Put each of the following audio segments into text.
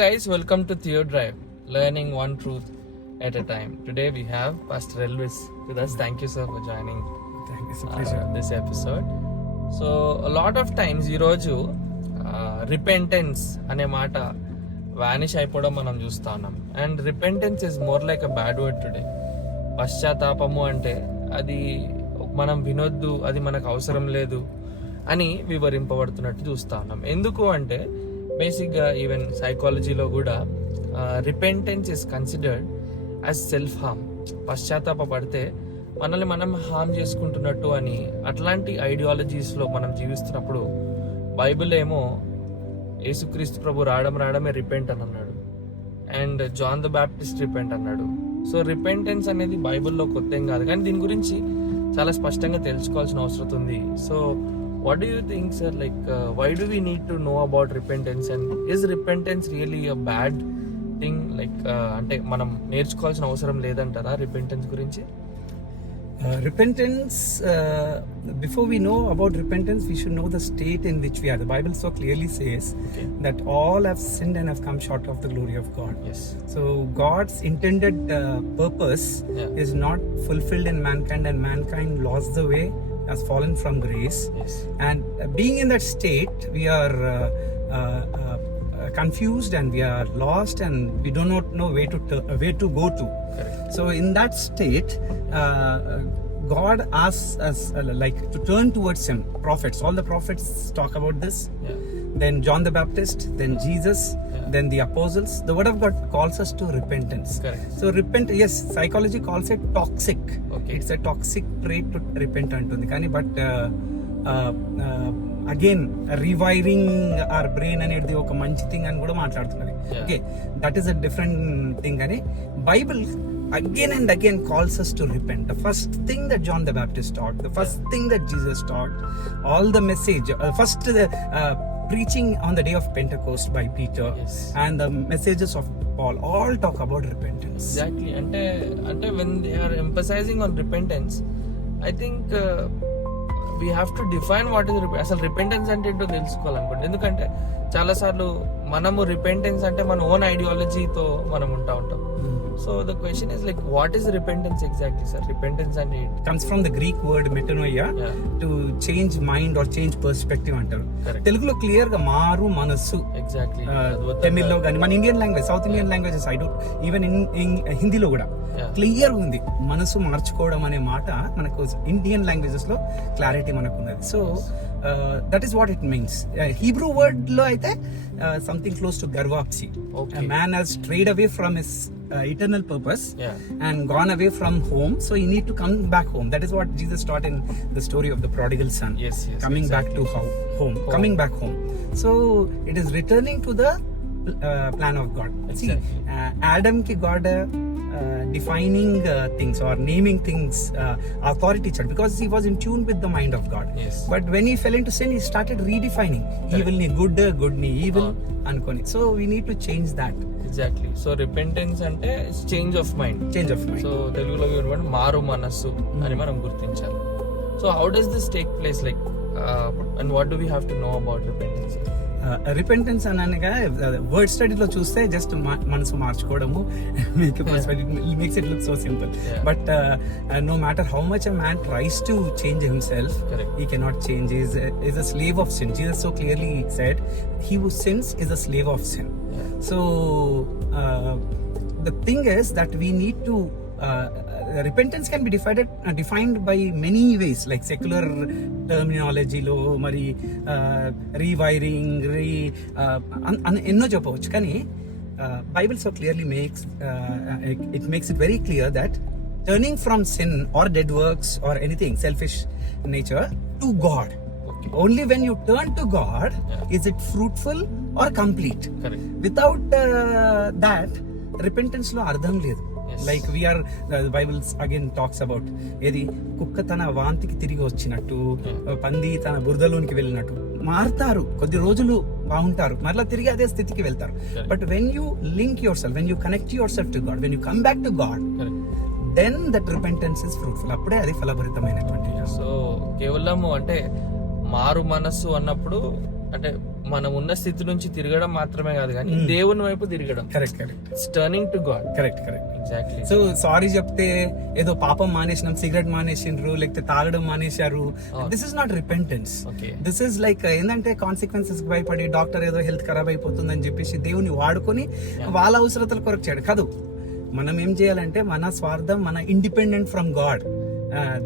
guys, welcome to Theo Drive, learning one truth at a time. Today we have Pastor Elvis with us. Thank you, sir, for joining this episode. So a lot of times ఈ రోజు repentance అనే మాట vanish అయిపోవడం మనం చూస్తా ఉన్నాం. And repentance is more like a bad word today. పశ్చాత్తాపము అంటే అది మనం వినొద్దు, అది మనకు అవసరం లేదు అని వివరింపబడుతున్నట్టు చూస్తా ఉన్నాం. ఎందుకు అంటే బేసిక్గా ఈవెన్ సైకాలజీలో కూడా repentance is considered as self harm. పశ్చాత్తాప పడితే మనల్ని మనం హార్మ్ చేసుకుంటున్నట్టు అని అట్లాంటి ఐడియాలజీస్లో మనం జీవిస్తున్నప్పుడు బైబిల్ ఏమో యేసుక్రీస్తు ప్రభు రావడమే రిపెంట్ అని అన్నాడు. And John the Baptist repent అన్నాడు. సో రిపెంటెన్స్ అనేది బైబిల్లో కొత్త ఏం కాదు, కానీ దీని గురించి చాలా స్పష్టంగా తెలుసుకోవాల్సిన అవసరం ఉంది. So what do you think, sir? Like why do we need to know about repentance, and is repentance really a bad thing? Like అంటే మనం నేర్చుకోవాల్సిన అవసరం లేదంటారా repentance గురించి? Repentance, before we know about repentance, we should know the state in which we are. The Bible so clearly says that all have sinned and have come short of the glory of God. Yes. So God's intended purpose is not fulfilled in mankind, and mankind lost the way, has fallen from grace. Yes. And being in that state, we are confused and we are lost, and we do not know where to go to. Correct. So in that state, God asks us like to turn towards Him. Prophets, all the prophets talk about this. Yeah. Then John the Baptist, then Jesus, then the apostles. The word of God calls us to repentance. Correct. So yes, psychology calls it toxic. Okay. It's a toxic trait to repent antundi. Kani but again rewiring our brain అనేది ఒక మంచి thing అని కూడా మాట్లాడుతున్నది. Okay, that is a different thing. అని Bible again and again calls us to repent. The first thing that John the Baptist taught, the first thing that Jesus taught, all the message, first preaching on the day of Pentecost by Peter, and the messages of Paul all talk about repentance. Exactly. అంటే when they are emphasizing on repentance, I think we have to define what is అసలు repentance అంటే ఏంటో తెలుసుకోవాలనుకోండి. ఎందుకంటే చాలాసార్లు మనము repentance అంటే మన own ఐడియాలజీతో మనం ఉంటాం. So the question is like, what is repentance exactly, sir? Repentance and it comes from the Greek word metanoia, to change mind or change perspective antaru. Telugulo clear ga maru manasu. Exactly. Tamil lo gani మన Indian language, south Indian languages, I don't even in హిందీలో కూడా clear ఉంది. మనసు మార్చుకోవడం అనే మాట మనకు Indian languages లో క్లారిటీ మనకు ఉన్నది. So that is what it means. Hebrew word lo aithe something close to garvapsi. A man has strayed away from his eternal purpose and gone away from home, so he need to come back home. That is what Jesus taught in the story of the prodigal son. Coming back to home, coming back home. So it is returning to the plan of God. See, Adam ki God defining things or naming things authority chad, because he was in tune with the mind of God. But when he fell into sin, he started redefining evil ni good ni evil ankoni. So we need to change that. Exactly. So repentance అంటే change of mind. So తెలుగులో ఏమంటే మారు మనస్సు అని మనం గుర్తించాలి. So how does this take place, like and what do we have to know about repentance? Repentance అనగా word స్టడీలో చూస్తే జస్ట్ మనసు మార్చుకోవడము, makes it look so simple. But no matter how much a man tries to change himself, he cannot change. He is a slave of sin. Jesus so clearly said, he who sins is a slave of sin. So the thing is that we need to repentance can be defined by many ways, like secular terminology lo mari rewiring enno cheppavochu. Kani Bible so clearly makes it very clear that turning from sin or dead works or anything selfish nature to God, only when you turn to God is it fruitful or complete. Correct. Without that repentance lo ardham ledu. Like we are, the Bible again talks about ఏది కుక్క తన వాంతికి తిరిగి వచ్చినట్టు, పంది తన బురదలోనికి వెళ్ళినట్టు మారుతారు. కొద్ది రోజులు బాగుంటారు, మరలా తిరిగి అదే స్థితికి వెళ్తారు. But when you link yourself, when you connect yourself to God, when you come back to God, then that repentance is fruitful. అప్పుడే అది ఫలభరితమైనటువంటి. సో కేవలము అంటే మారు మనస్సు అన్నప్పుడు అంటే మనం ఉన్న స్థితి నుంచి తిరగడం మాత్రమే కాదు కానీ దేవుని వైపు తిరగడం. Correct it's turning to God. Correct exactly. So sorry చెప్తే ఏదో పాపం మానేసినాం, సిగరెట్ మానేసిండ్రు, లేకపోతే తాగడం మానేశారు, this is not repentance. This is like ఏంటంటే కాన్సిక్వెన్సెస్ భయపడి డాక్టర్ ఏదో హెల్త్ ఖరాబ్ అయిపోతుందని చెప్పేసి దేవుని వాడుకొని వాళ్ళ అవసరతల కొరకు చేయడు కాదు. మనం ఏం చేయాలంటే మన స్వార్థం, మన ఇండిపెండెంట్ ఫ్రమ్ గాడ్,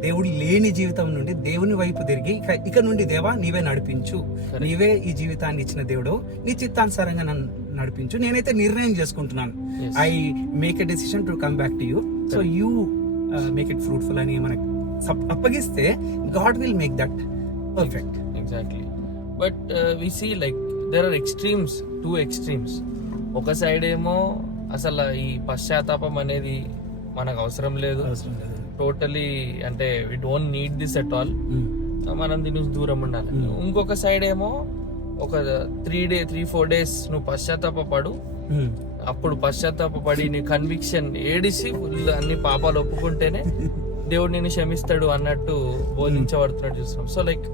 దేవుడు లేని జీవితం నుండి దేవుని వైపు తిరిగి ఇక నుండి దేవా నీవే నడిపించు, నీవే ఈ జీవితాన్ని ఇచ్చిన దేవుడు, నీ చిత్తానుసారంగా నన్ను నడిపించు. నేనైతే నిర్ణయం చేసుకుంటున్నాను, I make a decision to come back to you, so you make it fruitful అని మనకు అప్పగిస్తే God will make that perfect. Exactly. But we see like there are extremes, 2 extremes. ఒక సైడ్ ఏమో అసలు ఈ పశ్చాత్తాపం అనేది మనకు అవసరం లేదు, టోటలీ అంటే we don't need this at all, మనం దీని నుంచి దూరం ఉండాలి. ఇంకొక సైడ్ ఏమో ఒక 3-4 days నువ్వు పశ్చాత్తాపడు, అప్పుడు పశ్చాత్తాపడి నీ కన్విక్షన్ ఏడిసి ఫుల్ అన్ని పాపాలు ఒప్పుకుంటేనే దేవుడు నిన్ను క్షమిస్తాడు అన్నట్టు బోధించబడుతున్నట్టు చూస్తున్నాం. So like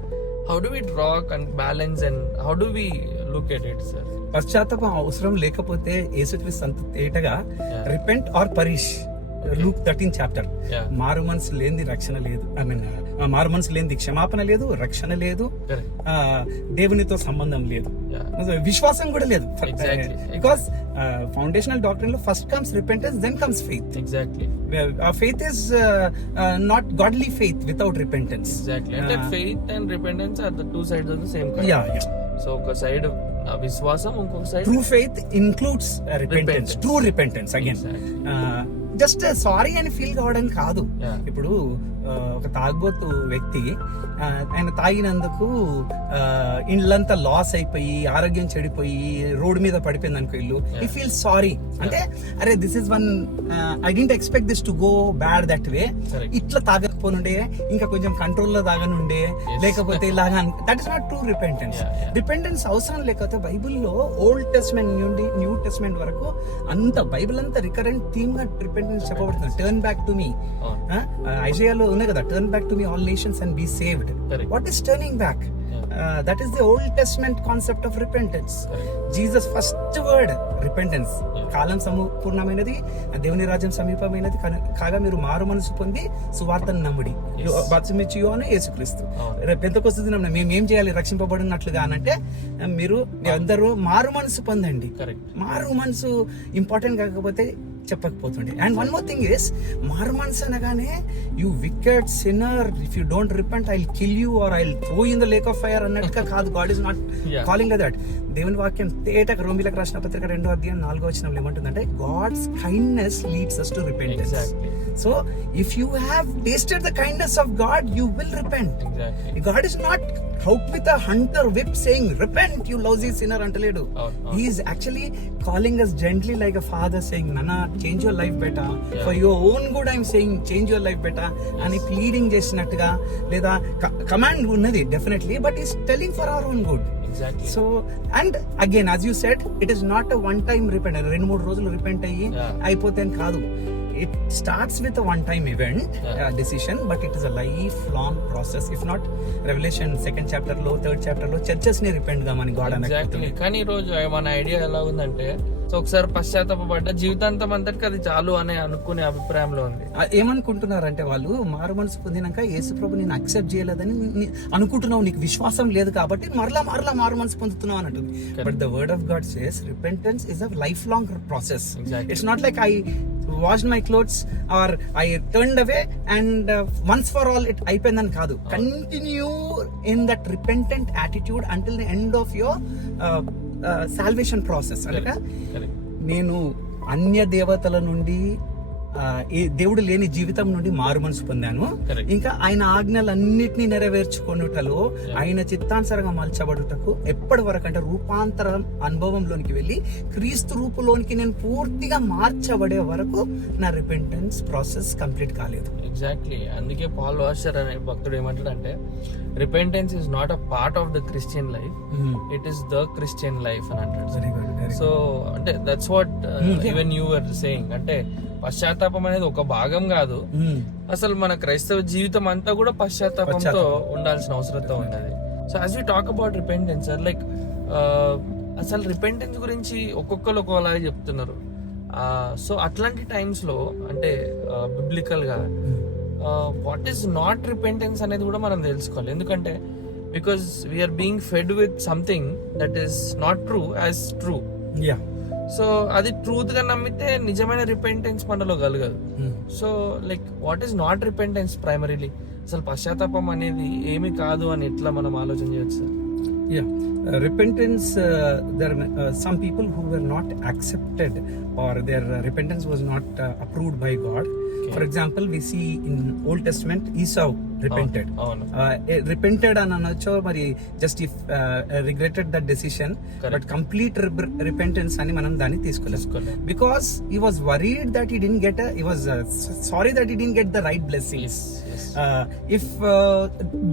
how do we draw and balance and how do we look at it sir? పశ్చాత్తాపం అవసరం లేకపోతే యేసుక్రీస్తు అంత తేటగా repent or perish, Luke 13 chapter, మారు మనసు లేనిది రక్షణ లేదు, ఐ మీన్ మారు మనసు లేనిది క్షమాపణ లేదు, రక్షణ లేదు, దేవునితో సంబంధం లేదు, విశ్వాసం కూడా లేదు. బికాస్ ఫౌండేషనల్ డాక్ట్రిన్ లో first comes repentance, then comes faith. Exactly. Faith is not godly faith without repentance. Exactly. అంటే faith and repentance are the 2 sides of the same coin. So ఒక సైడ్ విశ్వాసం, ఇంకొక side true faith includes repentance, true repentance. Again just sorry అని feel కావడం కాదు. ఇప్పుడు ఒక తాగుబోతు వ్యక్తి ఆయన తాగినందుకు ఇళ్ళంతా లాస్ అయిపోయి ఆరోగ్యం చెడిపోయి రోడ్డు మీద పడిపోయింది అనుకో ఇల్లు, ఈ ఫీల్ సారీ అంటే అరే this is one, I didn't expect this to go bad that way, ఇట్లా తాగకపోనుండే ఇంకా కొంచెం కంట్రోల్లో తాగనుండే, లేకపోతే ఇలాగా. That is not true repentance. Repentance అవసరం లేకపోతే బైబిల్లో ఓల్డ్ టెస్ట్మెంట్ నుండి న్యూ టెస్ట్మెంట్ వరకు అంత బైబిల్ అంతా రికరెంట్ థీమ్ గా రిపెంటెన్స్ చెప్పబడుతుంది. టర్న్ బ్యాక్ టు మీ, ఐజయాలో ఉంది కదా, turn back to me all nations and be saved. What is turning back? That is the Old Testament concept of repentance. Jesus first word repentance. కాలం సంపూర్ణమైనది, దేవుని రాజ్యం సమీపమైనది కాగా మీరు మారు మనసు పొంది సువార్తను నమ్ముడి. బాప్తిస్మమిచ్చు అని యేసుక్రీస్తు. పెంతెకొస్తు దినం మేము ఏం చేయాలి రక్షింపబడినట్లుగా అనంటే మీరు అందరూ మారు మనసు పొందండి. మారు మనసు ఇంపార్టెంట్ కాకపోతే చెప్పకపోతుండే. And one more thing is, మారు మనసు అనగానే you wicked sinner, if you don't repent I will kill you or I will throw in the lake of fire అన్నట్టుగా కాదు. God is not calling like that. దేవుని వాక్యం తేటగా రోమీలకు రాసిన పత్రిక 2:4 ఏమంటుందంటే God's kindness leads us to repentance. So if you have tasted the kindness of God, you will repent. God is not out with a hunter whip saying repent you lousy sinner antaledu. He is actually calling us gently like a father saying nana change your life better, for your own good I am saying change your life better ani pleading చేసినట్టుగా లేదా command ఉన్నది definitely, but is telling for our own good. So and again as you said, it is not a one time repent, 2-3 రోజులు repent అయ్యి అయిపోతే కాదు. It starts with a one-time event, decision, but it is a lifelong process. If not, Revelation 2nd chapter లో 3rd chapter లో churches ని repent గా మన God అనుకుంటుంది. కానీ ఈ రోజు మన ఐడియా ఎలా ఉందంటే, సో ఒకసారి పశ్చాత్తాపడ్డ జీవితాంతం అంతటికి అది చాలు అనే అనుకునే అభిప్రాయంలో ఉంది. ఏమనుకుంటున్నారంటే వాళ్ళు మారు మనసు పొందినాక యేసు ప్రభు నేను అక్సెప్ట్ చేయలేదని అనుకుంటున్నావు, నీకు విశ్వాసం లేదు కాబట్టి మరలా మారు మనసు పొందుతున్నావు అన్నట్టు. But the word of God says repentance is a life long process. It's not like I washed my clothes or I turned away and once for all it అయిపోయిందని కాదు. Continue in that repentant attitude until the end of your salvation process. అనగా నేను అన్య దేవతల నుండి దేవుడు లేని జీవితం నుండి మారు మనసు పొందాను, ఇంకా ఆయన ఆజ్ఞలన్నిటినీ నెరవేర్చుకొనుటలో ఆయన చిత్తానుసారంగా మలచబడుటకు ఎప్పటి వరకు అంటే రూపాంతరం అనుభవంలోనికి వెళ్ళి క్రీస్తు రూపులోనికి నేను పూర్తిగా మార్చబడే వరకు నా రిపెంటెన్స్ ప్రాసెస్ కంప్లీట్ కాలేదు. ఎగ్జాక్ట్లీ. అందుకే పాల్ వాషర్ అనే భక్తుడు ఏమంటాడంటే repentance is not a part of the Christian life, it is the Christian life అని అంటాడు. సో అంటే that's what even you were saying, అంటే పశ్చాత్తాపం అనేది ఒక భాగం కాదు, అసలు మన క్రైస్తవ జీవితం అంతా కూడా పశ్చాత్తాపంతో ఉండాల్సిన అవసరంతో ఉన్నది. So as you talk about repentance sir, like అసలు రిపెంటెన్స్ గురించి ఒక్కొక్కరు ఒక్కోలాగా చెప్తున్నారు. సో అట్లాంటి టైమ్స్లో అంటే బిబ్లికల్గా వాట్ ఈస్ నాట్ రిపెంటెన్స్ అనేది కూడా మనం తెలుసుకోవాలి. ఎందుకంటే because we are being fed with something that is not true as true. So అది ట్రూత్ గా నమ్మితే నిజమైన రిపెంటెన్స్ మనలో కలగదు. So like what is not repentance primarily, అసలు పశ్చాత్తాపం అనేది ఏమి కాదు అని ఎట్లా మనం ఆలోచన చేయొచ్చు sir? Repentance, there are some people who were not accepted or their repentance was not approved by God. For example, we see in Old Testament Esau repented. Repented and anacho mari just if regretted that decision. Correct. But complete repentance ani manam dani teeskoledu because he was worried that he didn't get he was sorry that he didn't get the right blessings. Yes. If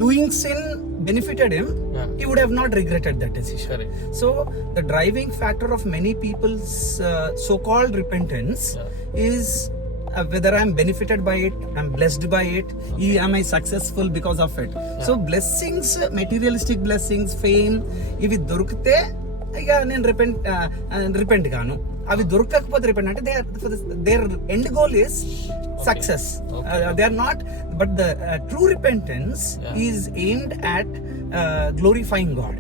doing sin benefited him, he would have not regretted that decision. Correct. So the driving factor of many people's so-called repentance is whether I'm benefited by it, I'm blessed by it, am I successful because of it. So blessings, materialistic blessings, fame, ఇవి దొరికితే ఇక నేను repent గాను, అవి దొరకకపోతే repent అంటే their end goal is success. They are not, but the true repentance is aimed at glorifying God.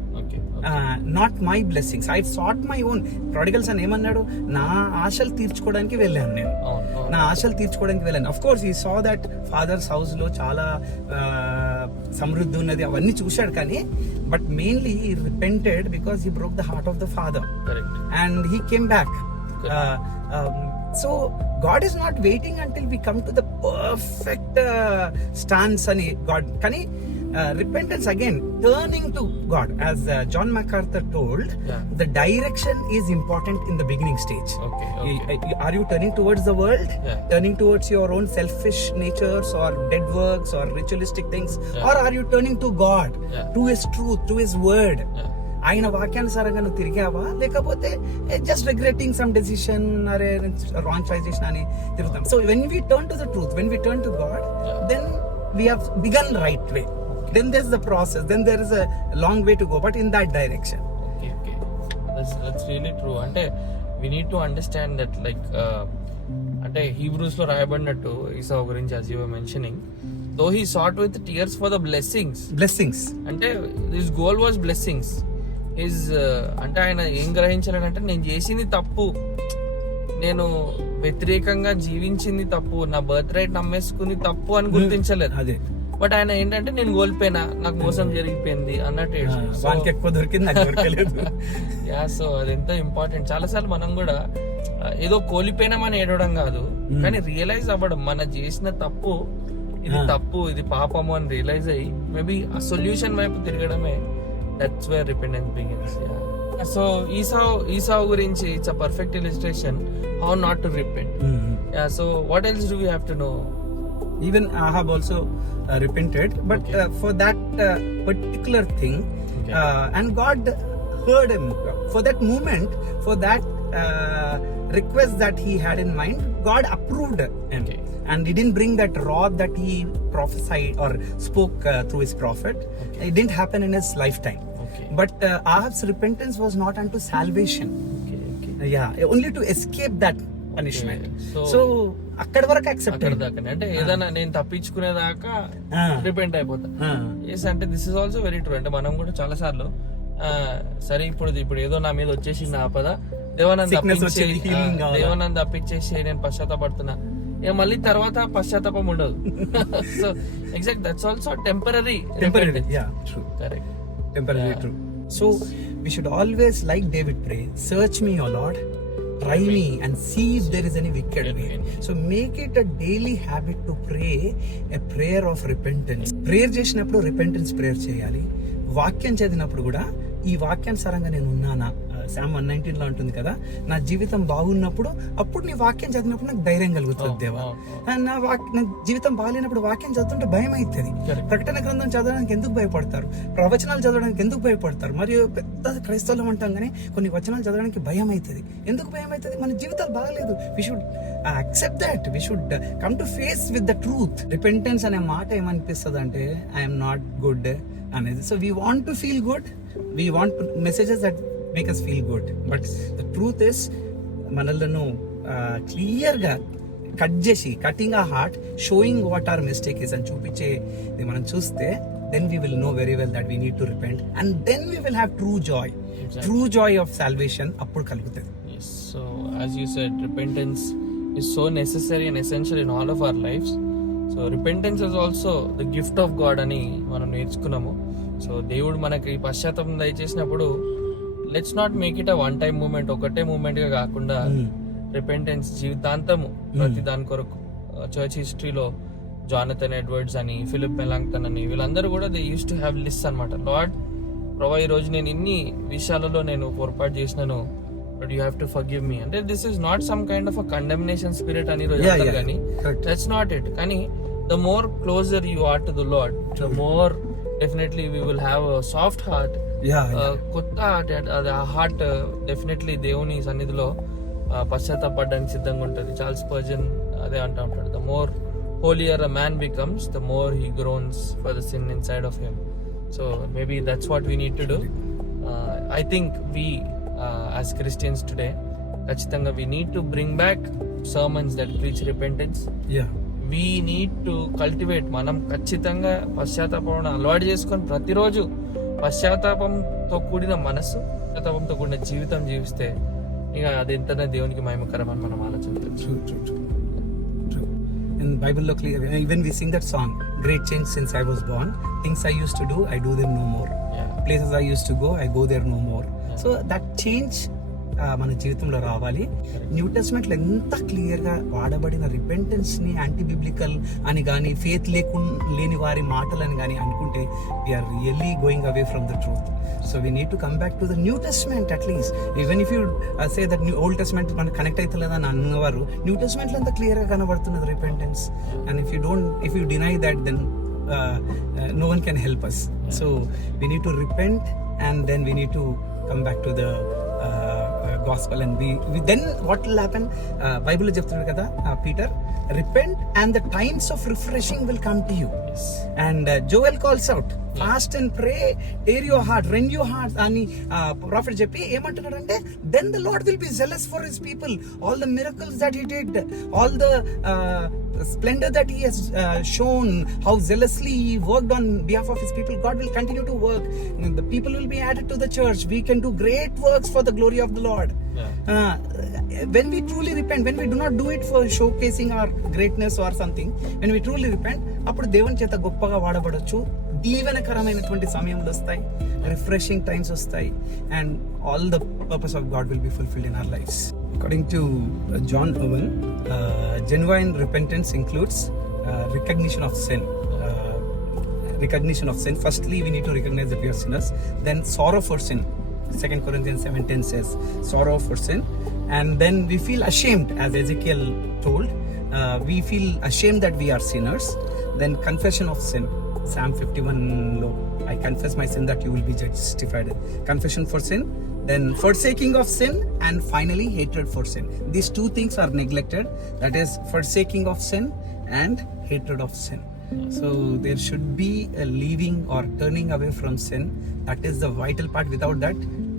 Not my blessings. I sought my own. Prodigals అని ఏమన్నాడు, నా ఆశలు తీర్చుకోవడానికి వెళ్ళాను నేను, నా ఆశలు తీర్చుకోవడానికి వెళ్ళాను. అఫ్ కోర్స్ ఈ సా దట్ ఫాదర్స్ హౌస్ లో చాలా సమృద్ధి ఉన్నది అవన్నీ చూశాడు, కానీ but mainly he repented because he broke the heart of the father and he came back. So God is not waiting until we come to the perfect stance ani God kani repentance again, turning to God, as John MacArthur told, the direction is important in the beginning stage. Are you turning towards the world, turning towards your own selfish natures or dead works or ritualistic things, or are you turning to God, to his truth, to his word? ఆయన వాక్యానుసారంగా నువ్వు తిరిగావా, లేకపోతే just regretting some decision, అరే wrong choice చేసిన అని తిరుగుతాం. So when we turn to the truth, when we turn to God, then we have began right way. Then there's the process, then there is a long way to go, but in that direction. Okay. That's really true. అంటే we need to understand that like అంటే Hebrews లో రాయబడినట్టు ఈసావు గురించి as you were mentioning, though he sought with tears for the blessings అంటే his goal was blessings. అంటే ఆయన ఏం గ్రహించాలంటే నేను చేసింది తప్పు, నేను వ్యతిరేకంగా జీవించింది తప్పు, నా బర్త్ రైట్ నమ్మేసుకుంది తప్పు అని గుర్తించలేదు. అదే బట్ ఆయన ఏంటంటే నేను కోల్పోయినా, నాకు మోసం జరిగిపోయింది అన్నట్టు ఎక్కువ దొరికింది. యా, సో అది ఎంతో ఇంపార్టెంట్. చాలాసార్లు మనం కూడా ఏదో కోల్పోయినామని ఏడవడం కాదు, కానీ రియలైజ్ అవ్వడం, మన చేసిన తప్పు ఇది తప్పు, ఇది పాపము అని రియలైజ్ అయ్యి మేబీ ఆ సొల్యూషన్ వైపు తిరగడమే, that's where repentance begins. So Esau గురించి it's a perfect illustration how not to repent. So what else do we have to know? Even Ahab also repented, but for that particular thing, and God heard him for that moment, for that request that he had in mind. God approved him, and he didn't bring that wrath that he prophesied or spoke through his prophet. It didn't happen in his lifetime. But Ahab's repentance was not unto salvation. Only to escape that punishment. So అక్కడ వరకు accept అంటే ఏదైనా నేను తప్పించుకునేదాకా repent అయిపోతా. అంటే this is also very true. అంటే మనం కూడా చాలా సార్లు సరే ఇప్పుడు ఏదో నా మీద వచ్చేసింది ఆపద, దేవానంద్ తప్పించేసి నేను పశ్చాత్తాపడుతున్నా, ఇక మళ్ళీ తర్వాత పశ్చాత్తాపం ఉండదు. So exact, that's also temporary. So we should always, like David, pray, search me, O Lord, try me and see if there is any wicked way. So make it a daily habit to pray a prayer of repentance. Prayer చేసినప్పుడు repentance prayer చేయాలి. వాక్యం చదివినప్పుడు కూడా ఈ వాక్యానుసారంగా నేను ఉన్నానా, Psalm 119 లో ఉంటుంది కదా, నా జీవితం బాగున్నప్పుడు అప్పుడు నీ వాక్యం చదివినప్పుడు నాకు ధైర్యం కలుగుతుంది దేవా. నా జీవితం బాగాలేనప్పుడు వాక్యం చదువుతుంటే భయం అవుతుంది. ప్రకటన గ్రంథం చదవడానికి ఎందుకు భయపడతారు, ప్రవచనాలు చదవడానికి ఎందుకు భయపడతారు, మరియు పెద్ద క్రైస్తవులం అంటాం కానీ కొన్ని వచనాలు చదవడానికి భయం అవుతుంది. ఎందుకు భయం అవుతుంది? మన జీవితాలు బాగలేదు. We should accept that, we should come to face with the truth. Repentance అనే మాట ఏమనిపిస్తుంది అంటే ఐఎమ్ నాట్ గుడ్ అనేది. So we want to feel good, we want messages that make us feel good, but the truth is మనలను క్లియర్గా cut చేసి, cutting ఆ heart, showing what are mistake is అని చూపించేది మనం చూస్తే, then we will know very well that we need to repent, and then we will have true joy. Exactly. True joy of salvation appudu kalugutadi. Yes, so as you said, repentance is so necessary and essential in all of our lives. So repentance is also the gift of God అని మనం నేర్చుకున్నాము. So దేవుడు మనకి పశ్చాత్తాపం దయచేసినప్పుడు let's not make it a one time moment, ఒకటే moment గా కాకుండా రిపెంటెన్స్ జీవితాంతము ప్రతి దాని కొరకు. చర్చ్ హిస్టరీలో జానథన్ ఎడ్వర్డ్స్ అని, ఫిలిప్ మెలాంక్టన్ అని, వీళ్ళందరూ కూడా they use to have list అనమాట. లార్డ్ ప్రభా, ఈ రోజు నేను ఇన్ని విషయాలలో నేను పొరపాటు చేసినాను, but you have to forgive me. అంటే this is not some kind of a condemnation spirit అని రోజు అంటారు, కానీ దట్స్ నాట్ ఇట్. కానీ the more closer you are to the Lord, the more definitely we will have a soft heart, కొత్త heart. అది ఆ heart definitely దేవుని సన్నిధిలో పశ్చాత్తాపడడానికి సిద్ధంగా ఉంటుంది. చార్ల్స్ స్పర్జన్ అదే అంటూ ఉంటాడు, the more holier a man becomes, the more he groans for the sin inside of him. So maybe that's what we need to do. I think we as Christians today, kachithanga we need to bring back sermons that preach repentance. We need to cultivate, మనం ఖచ్చితంగా పశ్చాత్తాపం అలవాటు చేసుకొని ప్రతిరోజు పశ్చాత్తాపంతో కూడిన మనసు, పశ్చాత్తాపంతో కూడిన జీవితం జీవిస్తే ఇక అది ఎంతనే దేవునికి మహిమకరం అని మనం ఆలోచించవచ్చు. In Bible lo clear, even we sing that song, great change since I was born, things I used to do I do them no more, places I used to go I go there no more. So that change మన జీవితంలో రావాలి. New టెస్ట్మెంట్లో ఎంత క్లియర్గా వాడబడిన రిపెంటెన్స్ని anti biblical అని కానీ, faith లేని వారి మాటలని కానీ అనుకుంటే we are really going away from the truth. So we need to come back to the New Testament at least. Even if you say that Old Testament మనకు కనెక్ట్ అవుతలేదని అన్నవారు, న్యూ టెస్ట్మెంట్లో ఎంత క్లియర్గా కనబడుతున్నది repentance. And if you deny that, then no one can help us. So we need to repent, and then we need to come back to the gospel, and we then what will happen, Bible lo cheptunadu kada Peter, repent and the times of refreshing will come to you. Yes. And Joel calls out, fast and pray, tear your heart, rend your heart ani prophet చెప్పి ఏమంటున్నాడంటే, then the Lord will be zealous for his people. All the miracles that he did, all the splendor that he has shown, how zealously he worked on behalf of his people, God will continue to work. The people will be added to the church. We can do great works for the glory of the Lord. When we truly repent, when we do not do it for showcasing our greatness or something, when we truly repent, అప్పుడు దేవుని చేత గొప్పగా వాడబడొచ్చు. దీవెనకరమైనటువంటి సమయంలో వస్తాయి, refreshing times వస్తాయి, and all the purpose of God will be fulfilled in our lives. According to John Owen, genuine repentance includes recognition of sin. Recognition of sin. Firstly, we need to recognize that we are sinners. Then sorrow for sin. 2 Corinthians 7:10 says sorrow for sin. And then we feel ashamed, as Ezekiel told. We feel ashamed that we are sinners. Then confession of sin. Psalm 51 lo, I confess my sin that you will be justified. Confession for sin. Then forsaking of sin, and finally hatred for sin. These two things are neglected. That is forsaking of sin and hatred of sin. So there should be a leaving or turning away from sin. That is the vital part. Without that,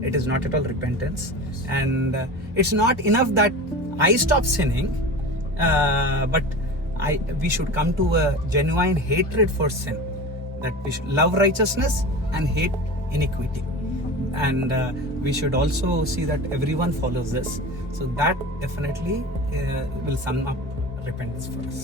it is not at all repentance. And it's not enough that I stop sinning, but we should come to a genuine hatred for sin. That we should love righteousness and hate iniquity. And we should also see that everyone follows this. So that definitely will sum up repentance for us.